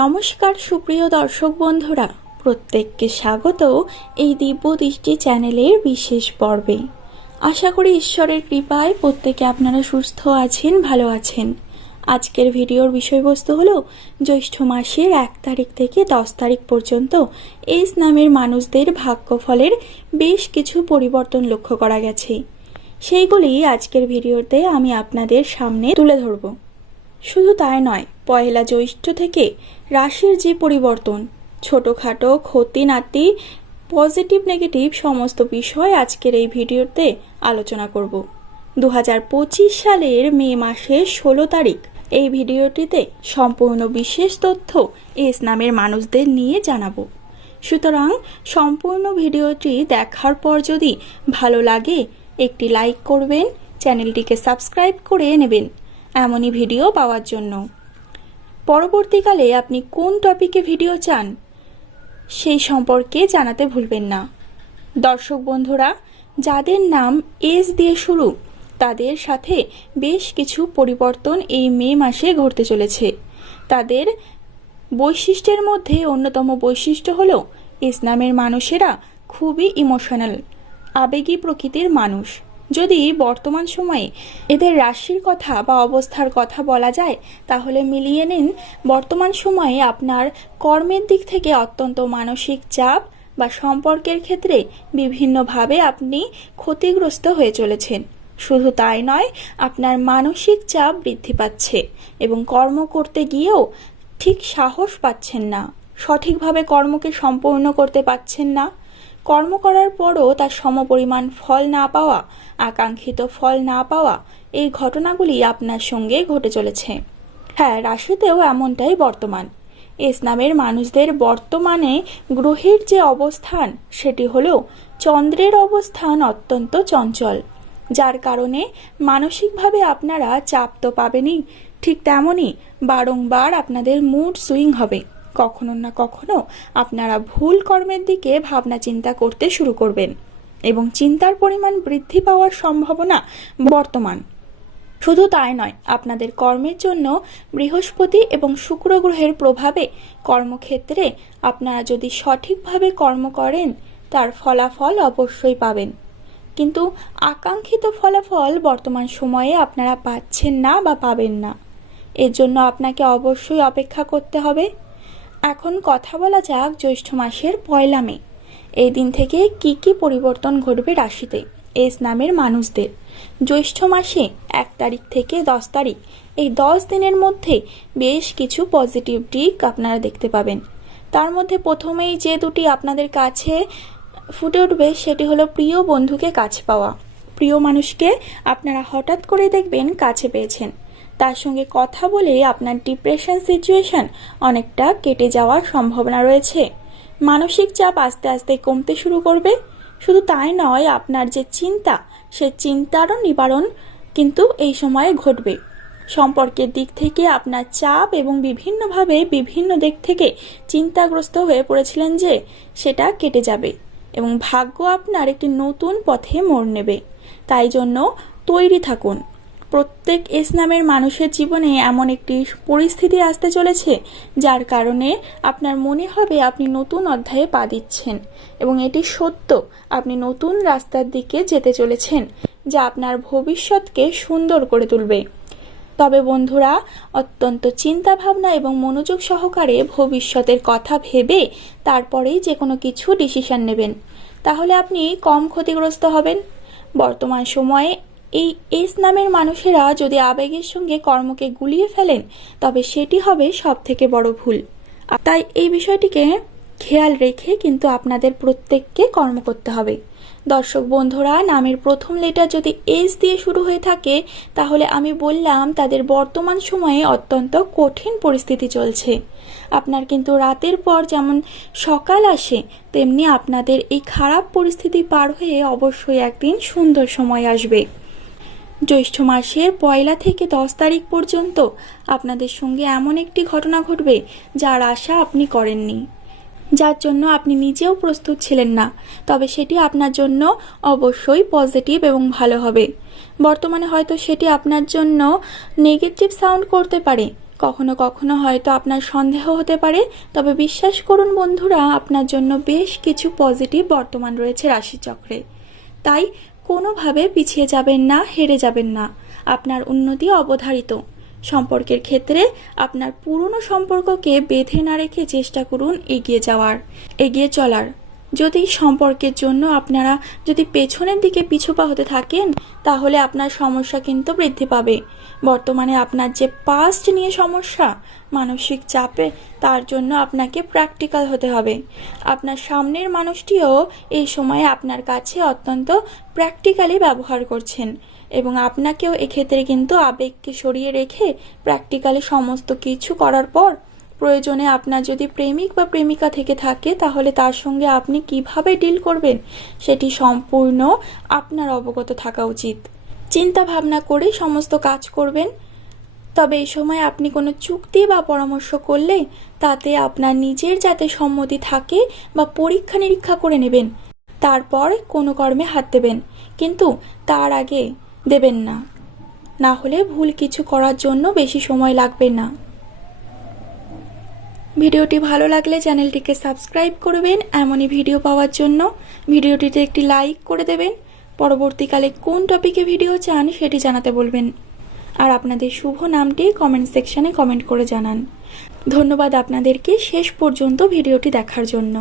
নমস্কার সুপ্রিয় দর্শক বন্ধুরা, প্রত্যেককে স্বাগত এই দিব্য দৃষ্টি চ্যানেলের বিশেষ পর্বে। আশা করি ঈশ্বরের কৃপায় প্রত্যেকে আপনারা সুস্থ আছেন, ভালো আছেন। আজকের ভিডিওর বিষয়বস্তু হলো, জ্যৈষ্ঠ মাসের এক তারিখ থেকে দশ তারিখ পর্যন্ত এস নামের মানুষদের ভাগ্যফলের বেশ কিছু পরিবর্তন লক্ষ্য করা গেছে। সেইগুলি আজকের ভিডিওতে আমি আপনাদের সামনে তুলে ধরবো। শুধু তাই নয় পয়লা জ্যৈষ্ঠ থেকে রাশির যে পরিবর্তন, ছোটোখাটো ক্ষতি নাতি পজিটিভ, নেগেটিভ সমস্ত বিষয় আজকের এই ভিডিওতে আলোচনা করব। দু হাজার পঁচিশ সালের মে মাসের ষোলো তারিখ, এই ভিডিওটিতে সম্পূর্ণ বিশেষ তথ্য এস নামের মানুষদের নিয়ে জানাব। সুতরাং সম্পূর্ণ ভিডিওটি দেখার পর যদি ভালো লাগে, একটি লাইক করবেন, চ্যানেলটিকে সাবস্ক্রাইব করে নেবেন। এমনই ভিডিও পাওয়ার জন্য। পরবর্তীকালে আপনি কোন টপিকে ভিডিও চান, সেই সম্পর্কে জানাতে ভুলবেন না। দর্শক বন্ধুরা, যাদের নাম এস দিয়ে শুরু, তাদের সাথে বেশ কিছু পরিবর্তন এই মে মাসে ঘটতে চলেছে। তাদের বৈশিষ্ট্যের মধ্যে অন্যতম বৈশিষ্ট্য হল, ইসলামের মানুষেরা খুবই ইমোশনাল আবেগী প্রকৃতির মানুষ। যদি বর্তমান সময়ে এদের রাশির কথা বা অবস্থার কথা বলা যায়, তাহলে মিলিয়ে নিন বর্তমান সময়ে আপনার কর্মের দিক থেকে অত্যন্ত মানসিক চাপ বা সম্পর্কের ক্ষেত্রে বিভিন্নভাবে আপনি ক্ষতিগ্রস্ত হয়ে চলেছেন। শুধু তাই নয়, আপনার মানসিক চাপ বৃদ্ধি পাচ্ছে এবং কর্ম করতে গিয়েও ঠিক সাহস পাচ্ছেন না। সঠিকভাবে কর্মকে সম্পূর্ণ করতে পাচ্ছেন না। কর্ম করার পরও তার সমপরিমাণ ফল না পাওয়া আকাঙ্ক্ষিত ফল না পাওয়া এই ঘটনাগুলি আপনার সঙ্গে ঘটে চলেছে। হ্যাঁ রাশিতেও এমনটাই বর্তমান। ইসলামের মানুষদের বর্তমানে গ্রহের যে অবস্থান, সেটি হলো চন্দ্রের অবস্থান অত্যন্ত চঞ্চল। যার কারণে মানসিকভাবে আপনারা চাপ তো পাবেনই, ঠিক তেমনই বারংবার আপনাদের মুড সুইং হবে। কখনো না কখনো আপনারা ভুল কর্মের দিকে ভাবনা চিন্তা করতে শুরু করবেন এবং চিন্তার পরিমাণ বৃদ্ধি পাওয়ার সম্ভাবনা বর্তমান। শুধু তাই নয়, আপনাদের কর্মের জন্য বৃহস্পতি এবং শুক্র গ্রহের প্রভাবে কর্মক্ষেত্রে আপনারা যদি সঠিকভাবে কর্ম করেন, তার ফলাফল অবশ্যই পাবেন। কিন্তু আকাঙ্ক্ষিত ফলাফল বর্তমান সময়ে আপনারা পাচ্ছেন না বা পাবেন না। এর জন্য আপনাকে অবশ্যই অপেক্ষা করতে হবে। এখন কথা বলা যাক জ্যৈষ্ঠ মাসের পয়লা মে। এই দিন থেকে কি কি পরিবর্তন ঘটবে রাশিতে? এস নামের মানুষদের। জ্যৈষ্ঠ মাসে এক তারিখ থেকে দশ তারিখ। এই দশ দিনের মধ্যে বেশ কিছু পজিটিভ দিক আপনারা দেখতে পাবেন। তার মধ্যে প্রথমেই যে দুটি আপনাদের কাছে ফুটে উঠবে সেটি হলো প্রিয় বন্ধুকে কাছে পাওয়া। প্রিয় মানুষকে আপনারা হঠাৎ করে দেখবেন কাছে পেয়েছেন। তার সঙ্গে কথা বলে আপনার ডিপ্রেশন সিচুয়েশন অনেকটা কেটে যাওয়ার সম্ভাবনা রয়েছে। মানসিক চাপ আস্তে আস্তে কমতে শুরু করবে। শুধু তাই নয়, আপনার যে চিন্তা, সে চিন্তারও নিবারণ কিন্তু এই সময়ে ঘটবে। সম্পর্কের দিক থেকে আপনার চাপ এবং বিভিন্নভাবে বিভিন্ন দিক থেকে চিন্তাগ্রস্ত হয়ে পড়েছিলেন যে, সেটা কেটে যাবে এবং ভাগ্য আপনার একটি নতুন পথে মোড় নেবে। তাই জন্য তৈরি থাকুন। প্রত্যেক এস নামের মানুষের জীবনে এমন একটি পরিস্থিতি আসতে চলেছে, যার কারণে আপনার মনে হবে আপনি নতুন অধ্যায়ে পা দিচ্ছেন এবং এটি সত্য, আপনি নতুন রাস্তার দিকে যেতে চলেছেন, যা আপনার ভবিষ্যৎকে সুন্দর করে তুলবে। তবে বন্ধুরা, অত্যন্ত চিন্তা ভাবনা এবং মনোযোগ সহকারে ভবিষ্যতের কথা ভেবে তারপরেই যে কোনো কিছু ডিসিশন নেবেন। তাহলে আপনি কম ক্ষতিগ্রস্ত হবেন। বর্তমান সময়ে এই এস নামের মানুষেরা যদি আবেগের সঙ্গে কর্মকে গুলিয়ে ফেলেন, তবে সেটি হবে সব থেকে বড় ভুল। তাই এই বিষয়টিকে খেয়াল রেখে কিন্তু আপনাদের প্রত্যেককে কর্ম করতে হবে। দর্শক বন্ধুরা, নামের প্রথম লেটার যদি এস দিয়ে শুরু হয়ে থাকে, তাহলে আমি বললাম তাদের বর্তমান সময়ে অত্যন্ত কঠিন পরিস্থিতি চলছে। আপনার কিন্তু রাতের পর যেমন সকাল আসে, তেমনি আপনাদের এই খারাপ পরিস্থিতি পার হয়ে অবশ্যই একদিন সুন্দর সময় আসবে। জ্যৈষ্ঠ মাসের পয়লা থেকে দশ তারিখ পর্যন্ত আপনাদের সঙ্গে এমন একটি ঘটনা ঘটবে যার আশা আপনি করেননি। যার জন্য আপনি নিজেও প্রস্তুত ছিলেন না, তবে সেটি আপনার জন্য অবশ্যই পজিটিভ এবং ভালো হবে। বর্তমানে হয়তো সেটি আপনার জন্য নেগেটিভ সাউন্ড করতে পারে, কখনো কখনো হয়তো আপনার সন্দেহ হতে পারে, তবে বিশ্বাস করুন বন্ধুরা, আপনার জন্য বেশ কিছু পজিটিভ বর্তমান রয়েছে রাশিচক্রে। তাই কোনোভাবে পিছিয়ে যাবেন না, হেরে যাবেন না। আপনার উন্নতি অবধারিত। সম্পর্কের ক্ষেত্রে আপনার পুরনো সম্পর্ককে বেঁধে না রেখে চেষ্টা করুন এগিয়ে যাওয়ার, এগিয়ে চলার। যদি সম্পর্কের জন্য আপনারা যদি পেছনের দিকে পিছুপা হতে থাকেন, তাহলে আপনার সমস্যা কিন্তু বৃদ্ধি পাবে। বর্তমানে আপনার যে পাস্ট নিয়ে সমস্যা, মানসিক চাপে তার জন্য আপনাকে প্র্যাকটিক্যাল হতে হবে। আপনার সামনের মানুষটিও এই সময়ে আপনার কাছে অত্যন্ত প্র্যাকটিক্যালি ব্যবহার করছেন এবং আপনাকেও এক্ষেত্রে কিন্তু আবেগকে সরিয়ে রেখে প্র্যাকটিক্যালি সমস্ত কিছু করার পর প্রয়োজনে আপনার যদি প্রেমিক বা প্রেমিকা থেকে থাকে, তাহলে তার সঙ্গে আপনি কীভাবে ডিল করবেন? সেটি সম্পূর্ণ আপনার অবগত থাকা উচিত। চিন্তা ভাবনা করে সমস্ত কাজ করবেন। তবে এই সময় আপনি কোনো চুক্তি বা পরামর্শ করলে তাতে আপনার নিজের যাতে সম্মতি থাকে বা পরীক্ষা নিরীক্ষা করে নেবেন, তারপর কোনো কর্মে হাত দেবেন। কিন্তু তার আগে দেবেন না। না হলে ভুল কিছু করার জন্য বেশি সময় লাগবে না। ভিডিওটি ভালো লাগলে চ্যানেলটিকে সাবস্ক্রাইব করবেন। এমনই ভিডিও পাওয়ার জন্য ভিডিওটিতে একটি লাইক করে দেবেন। পরবর্তীকালে কোন টপিকে ভিডিও চান সেটি জানাতে বলবেন। আর আপনাদের শুভ নামটি কমেন্ট সেকশানে কমেন্ট করে জানান। ধন্যবাদ আপনাদেরকে শেষ পর্যন্ত ভিডিওটি দেখার জন্য।